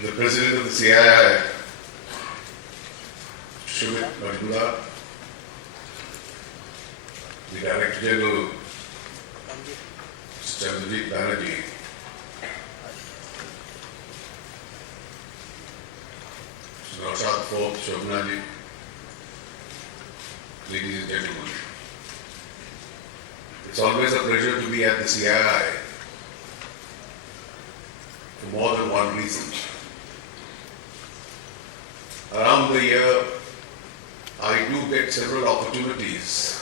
the President of the CII, Sumit Majmudar, the Director General, Mr. Chandrajit Banerjee, Mr. Rashad Forbes, Shobhanaji, ladies and gentlemen, it's always a pleasure to be at the CII for more than one reason. Around the year, I do get several opportunities,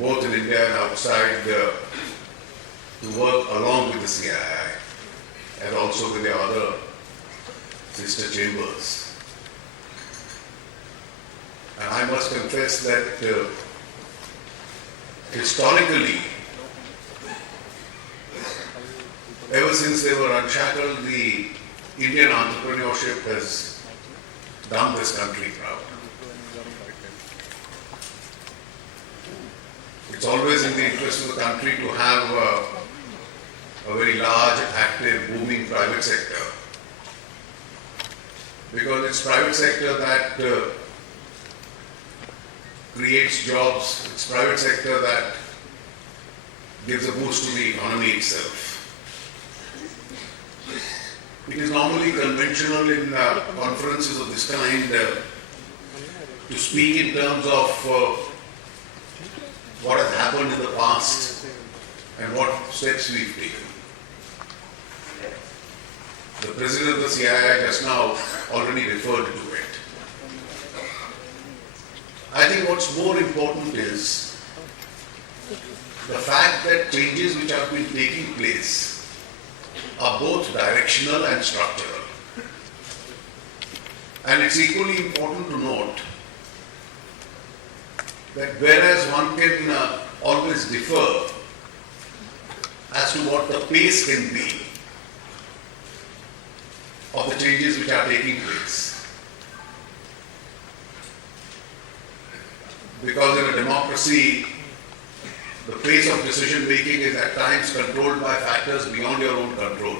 both in India and outside, to work along with the CII and also with the other sister chambers. And I must confess that historically, ever since they were unshackled, the Indian entrepreneurship has done this country proud. It's always in the interest of the country to have a very large, active, booming private sector, because it's private sector that creates jobs. It's private sector that gives a boost to the economy itself. It is normally conventional in conferences of this kind to speak in terms of what has happened in the past and what steps we've taken. The President of the CII just now already referred to it. I think what's more important is the fact that changes which have been taking place are both directional and structural. And it's equally important to note that whereas one can always differ as to what the pace can be of the changes which are taking place, because in a democracy, the pace of decision making is at times controlled by factors beyond your own control.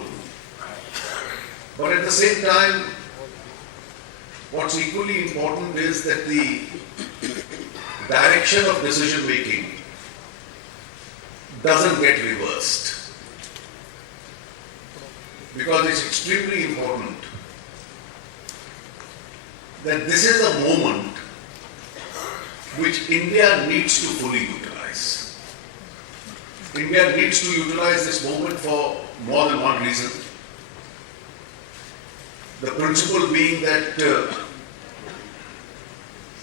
But at the same time, what's equally important is that the direction of decision making doesn't get reversed. Because it's extremely important that this is a moment which India needs to fully utilize. India needs to utilize this moment for more than one reason. The principle being that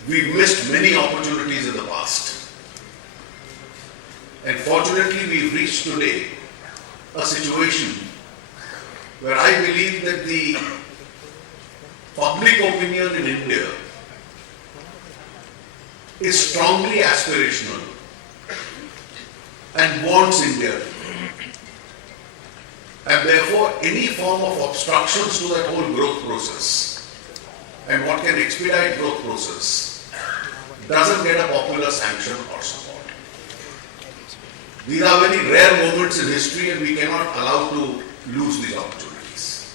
we've missed many opportunities in the past. And fortunately, we've reached today a situation where I believe that the public opinion in India is strongly aspirational and wants India. And therefore, any form of obstructions to that whole growth process and what can expedite growth process doesn't get a popular sanction or support. These are very rare moments in history and we cannot allow to lose these opportunities.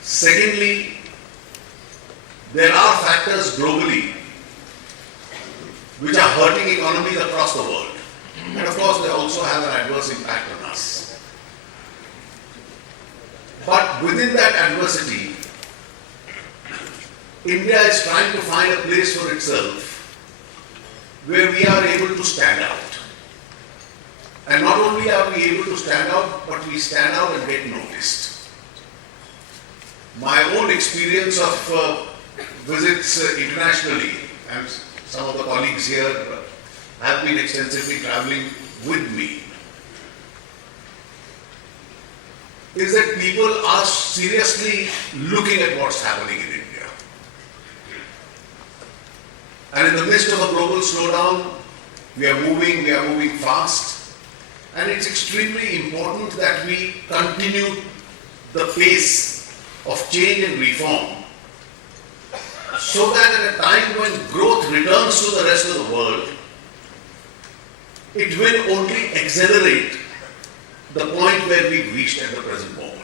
Secondly, there are factors globally which are hurting economies across the world. And of course, they also have an adverse impact on us. But within that adversity, India is trying to find a place for itself where we are able to stand out. And not only are we able to stand out, but we stand out and get noticed. My own experience of visits internationally, and some of the colleagues here have been extensively traveling with me, is that people are seriously looking at what's happening in India. And in the midst of a global slowdown, we are moving fast. And it's extremely important that we continue the pace of change and reform so that at a time when growth returns to the rest of the world, it will only accelerate the point where we've reached at the present moment.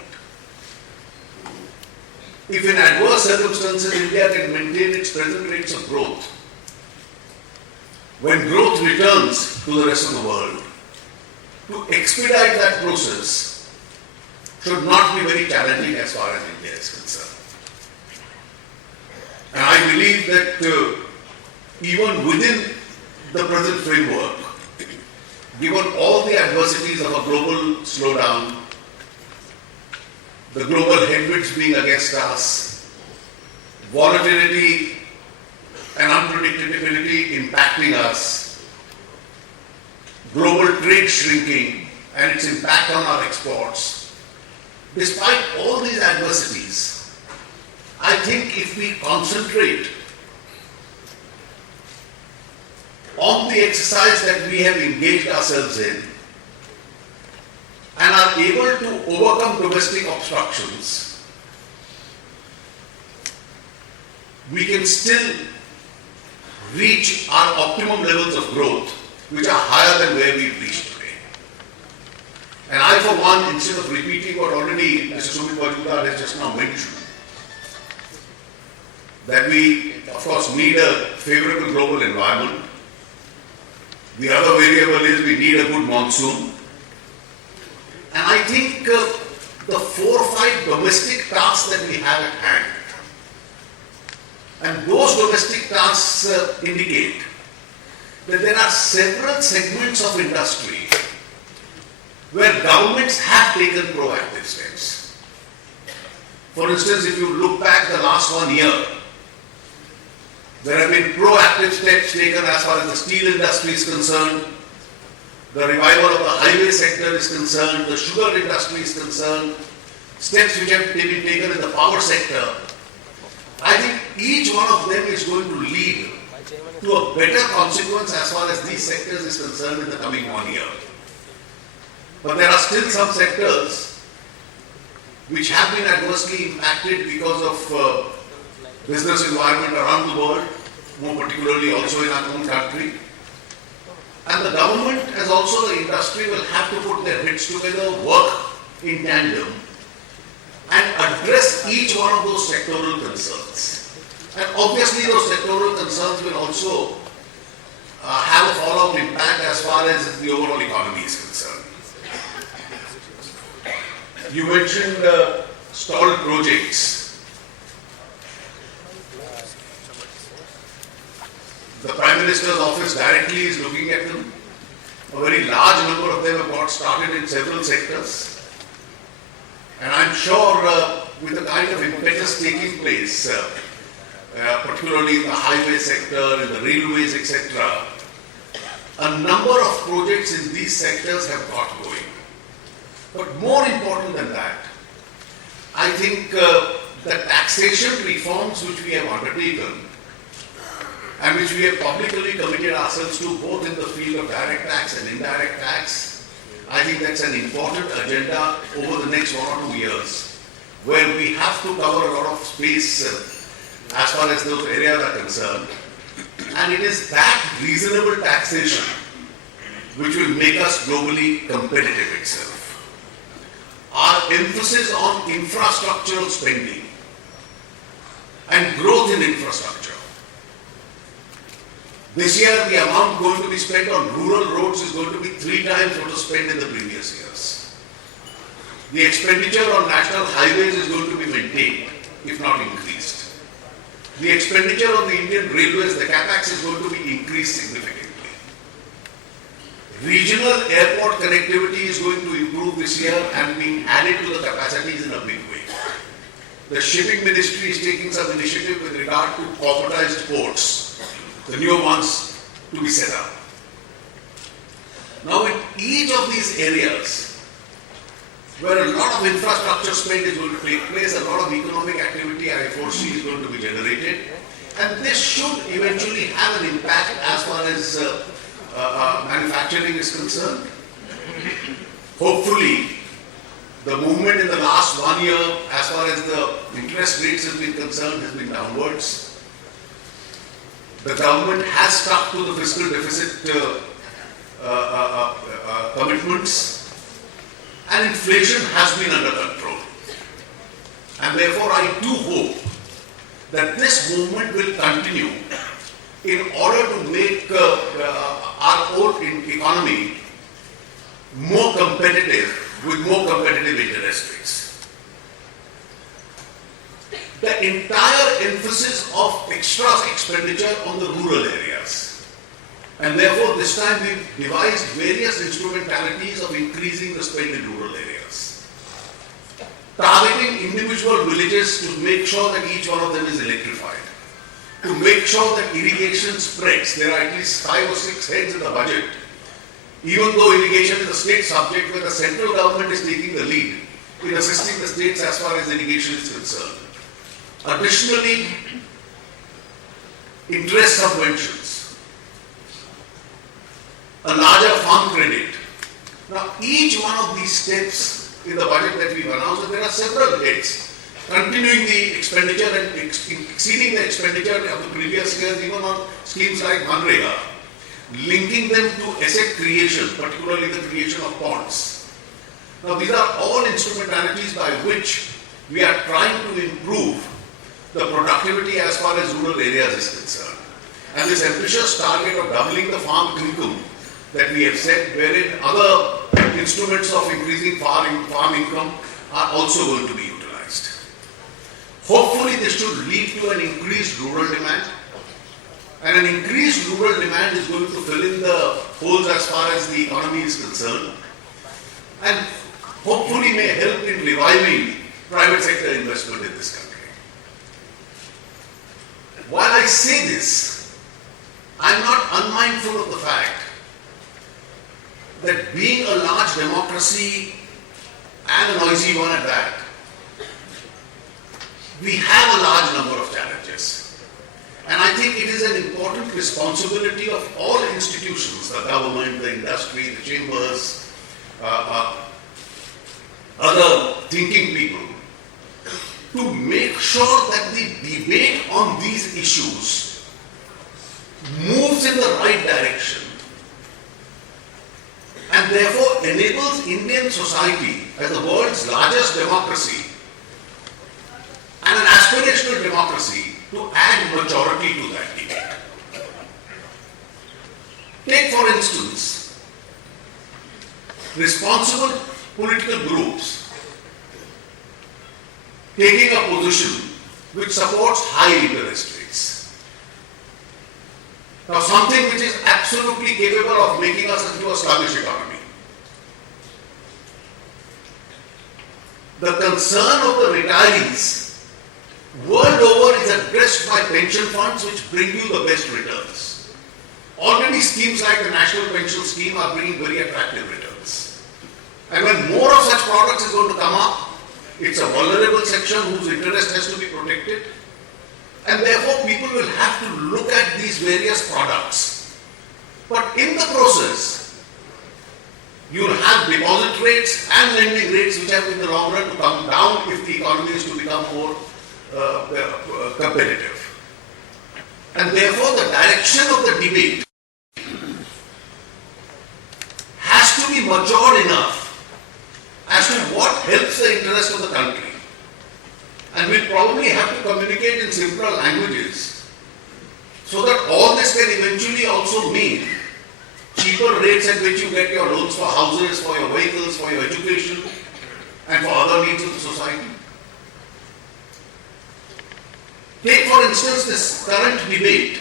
if in adverse circumstances India can maintain its present rates of growth, when growth returns to the rest of the world, to expedite that process should not be very challenging as far as India is concerned. And I believe that even within the present framework, given all the adversities of a global slowdown, the global headwinds being against us, volatility and unpredictability impacting us, global trade shrinking and its impact on our exports, despite all these adversities, I think if we concentrate on the exercise that we have engaged ourselves in and are able to overcome domestic obstructions, we can still reach our optimum levels of growth, which are higher than where we've reached today. And I, for one, instead of repeating what already Mr. Sumit Majumdar has just now mentioned, that we, of course, need a favorable global environment. The other variable is we need a good monsoon. And I think the 4 or 5 domestic tasks that we have at hand, and those domestic tasks indicate that there are several segments of industry where governments have taken proactive steps. For instance, if you look back the last 1 year, there have been proactive steps taken as far as the steel industry is concerned, the revival of the highway sector is concerned, the sugar industry is concerned, steps which have been taken in the power sector. I think each one of them is going to lead to a better consequence as far as these sectors is concerned in the coming 1 year. But there are still some sectors which have been adversely impacted because of business environment around the world, more particularly also in our own country. And the government, as also the industry, will have to put their heads together, work in tandem, and address each one of those sectoral concerns. And obviously those sectoral concerns will also have a follow-up impact as far as the overall economy is concerned. You mentioned stalled projects. The Prime Minister's office directly is looking at them. A very large number of them have got started in several sectors. And I'm sure with the kind of impetus taking place, particularly in the highway sector, in the railways, etc., a number of projects in these sectors have got going. But more important than that, I think the taxation reforms which we have undertaken and which we have publicly committed ourselves to, both in the field of direct tax and indirect tax, I think that's an important agenda over the next 1 or 2 years, where we have to cover a lot of space as far as those areas are concerned. And it is that reasonable taxation which will make us globally competitive itself. Our emphasis on infrastructural spending and growth in infrastructure. This year, the amount going to be spent on rural roads is going to be 3 times what was spent in the previous years. The expenditure on national highways is going to be maintained, if not increased. The expenditure on the Indian railways, the capex, is going to be increased significantly. Regional airport connectivity is going to improve this year and being added to the capacities in a big way. The shipping ministry is taking some initiative with regard to corporatized ports, the new ones to be set up. Now, in each of these areas, where a lot of infrastructure spend is going to take place, a lot of economic activity I foresee is going to be generated, and this should eventually have an impact as far as manufacturing is concerned. Hopefully, the movement in the last 1 year, as far as the interest rates has been concerned, has been downwards. The government has stuck to the fiscal deficit commitments, and inflation has been under control. And therefore, I do hope that this movement will continue in order to make our own economy more competitive with more competitive interest rates. The entire emphasis of extra expenditure on the rural areas. And therefore, this time we've devised various instrumentalities of increasing the spend in rural areas. Targeting individual villages to make sure that each one of them is electrified. To make sure that irrigation spreads. There are at least 5 or 6 heads in the budget. Even though irrigation is a state subject where the central government is taking the lead in assisting the states as far as irrigation is concerned. Additionally, interest subventions, a larger farm credit. Now, each one of these steps in the budget that we've announced, and there are several heads, continuing the expenditure and exceeding the expenditure of the previous years, even on schemes like Manrega, linking them to asset creation, particularly the creation of ponds. Now, these are all instrumentalities by which we are trying to improve the productivity as far as rural areas is concerned. And this ambitious target of doubling the farm income that we have set, wherein other instruments of increasing farm income are also going to be utilized. Hopefully, this should lead to an increased rural demand. And an increased rural demand is going to fill in the holes as far as the economy is concerned. And hopefully may help in reviving private sector investment in this country. While I say this, I'm not unmindful of the fact that being a large democracy and a noisy one at that, we have a large number of challenges. And I think it is an important responsibility of all institutions, the government, the industry, the chambers, other thinking people, to make sure that the debate on these issues moves in the right direction and therefore enables Indian society as the world's largest democracy and an aspirational democracy to add maturity to that debate. Take, for instance, responsible political groups taking a position which supports high interest rates. Now, something which is absolutely capable of making us into a sluggish economy. The concern of the retirees world over is addressed by pension funds which bring you the best returns. Already schemes like the National Pension Scheme are bringing very attractive returns. And when more of such products is going to come up, it's a vulnerable section whose interest has to be protected. And therefore people will have to look at these various products. But in the process, you will have deposit rates and lending rates which have in the long run to come down if the economy is to become more competitive. And therefore the direction of the debate has to be matured enough as to what helps the interest of the country. And we'll probably have to communicate in simpler languages so that all this can eventually also mean cheaper rates at which you get your loans for houses, for your vehicles, for your education, and for other needs of the society. Take, for instance, this current debate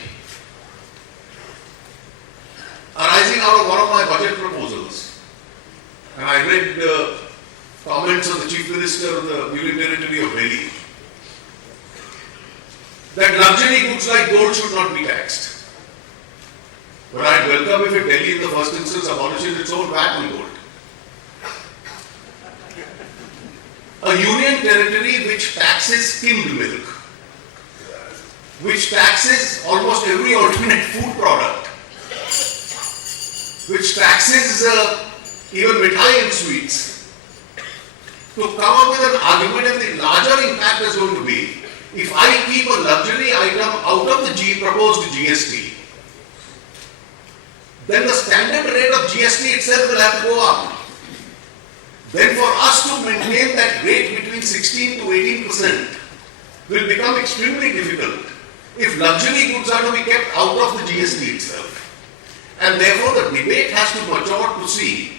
arising out of one of my budget proposals. And I read the comments of the Chief Minister of the Union Territory of Delhi that luxury goods like gold should not be taxed. But I'd welcome if Delhi in the first instance abolishes its own VAT on gold. A union territory which taxes skimmed milk, which taxes almost every alternate food product, which taxes even mithai and sweets, to come up with an argument, and the larger impact is going to be if I keep a luxury item out of the proposed GST, then the standard rate of GST itself will have to go up. then for us to maintain that rate between 16 to 18% will become extremely difficult if luxury goods are to be kept out of the GST itself. And therefore the debate has to mature to see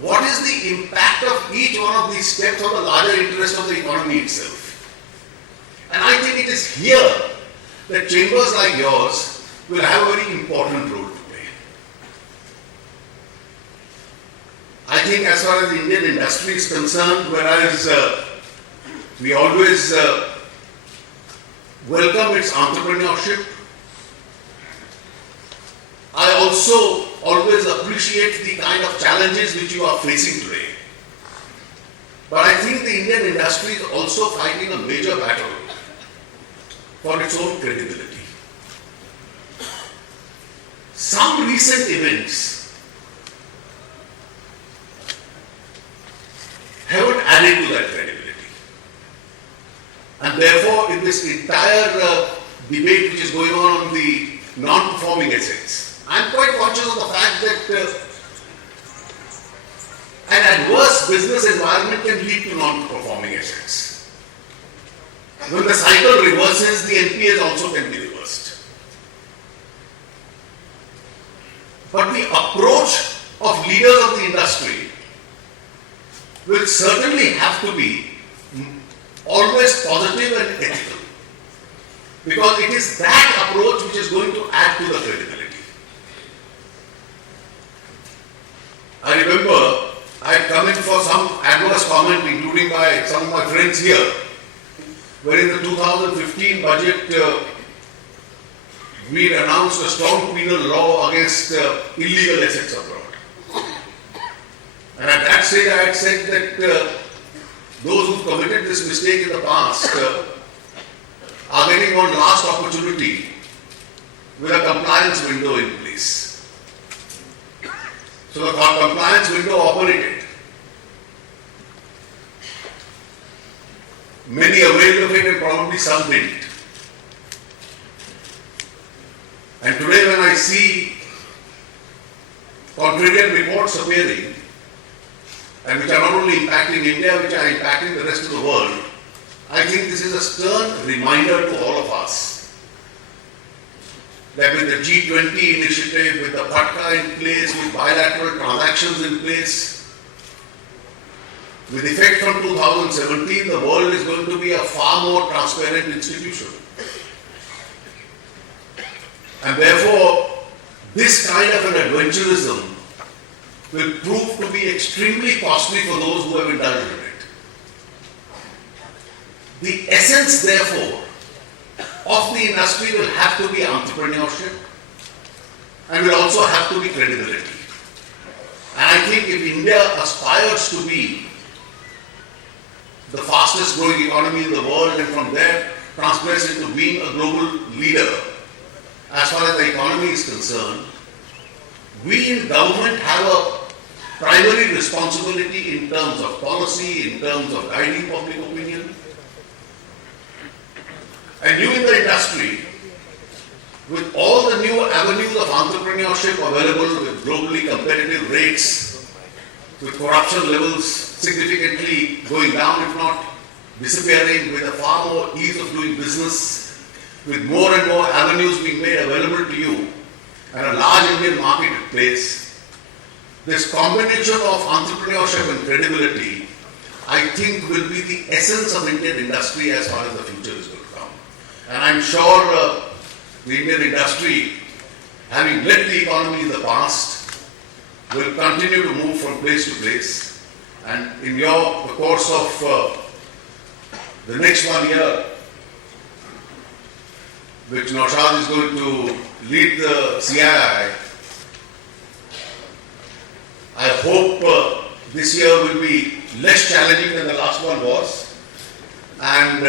what is the impact of each one of these steps on the larger interest of the economy itself. And I think it is here that chambers like yours will have a very important role to play. I think as far as the Indian industry is concerned, whereas we always welcome its entrepreneurship, I also always appreciate the kind of challenges which you are facing today. But I think the Indian industry is also fighting a major battle for its own credibility. Some recent events haven't added to that credibility. And therefore, in this entire debate which is going on the non-performing assets, I am quite conscious of the fact that an adverse business environment can lead to non-performing assets. When the cycle reverses, the NPAs also can be reversed. But the approach of leaders of the industry will certainly have to be always positive and ethical. Because it is that approach which is going to add to the credibility. I remember I had come in for some adverse comment, including by some of my friends here, where in the 2015 budget we announced a strong penal law against illegal assets abroad. And at that stage I had said that those who committed this mistake in the past are getting one last opportunity with a compliance window in place. So the compliance window operated. Many availed of it and probably some didn't. And today when I see contrarian reports appearing, and which are not only impacting India, which are impacting the rest of the world, I think this is a stern reminder to all of us that with the G20 initiative, with the FATCA in place, with bilateral transactions in place, with effect from 2017, the world is going to be a far more transparent institution. And therefore, this kind of an adventurism will prove to be extremely costly for those who have indulged in it. The essence, therefore, of the industry will have to be entrepreneurship and will also have to be credibility. And I think if India aspires to be the fastest growing economy in the world and from there transgress into being a global leader, as far as the economy is concerned, we in government have a primary responsibility in terms of policy, in terms of guiding public opinion. And you in the industry, with all the new avenues of entrepreneurship available with globally competitive rates, with corruption levels significantly going down, if not disappearing, with a far more ease of doing business, with more and more avenues being made available to you, and a large Indian marketplace, this combination of entrepreneurship and credibility, I think will be the essence of Indian industry as far as the future is going to come. And I'm sure the Indian industry, having led the economy in the past, will continue to move from place to place. And in the course of the next 1 year, which Naushad is going to lead the CII, I hope this year will be less challenging than the last one was. And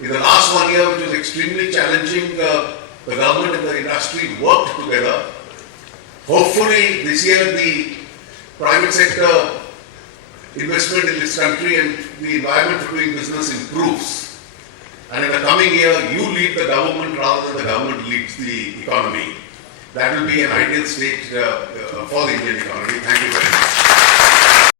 in the last 1 year, which was extremely challenging, the government and the industry worked together. Hopefully this year the private sector investment in this country and the environment for doing business improves. And in the coming year, you lead the government rather than the government leads the economy. That will be an ideal state for the Indian economy. Thank you very much.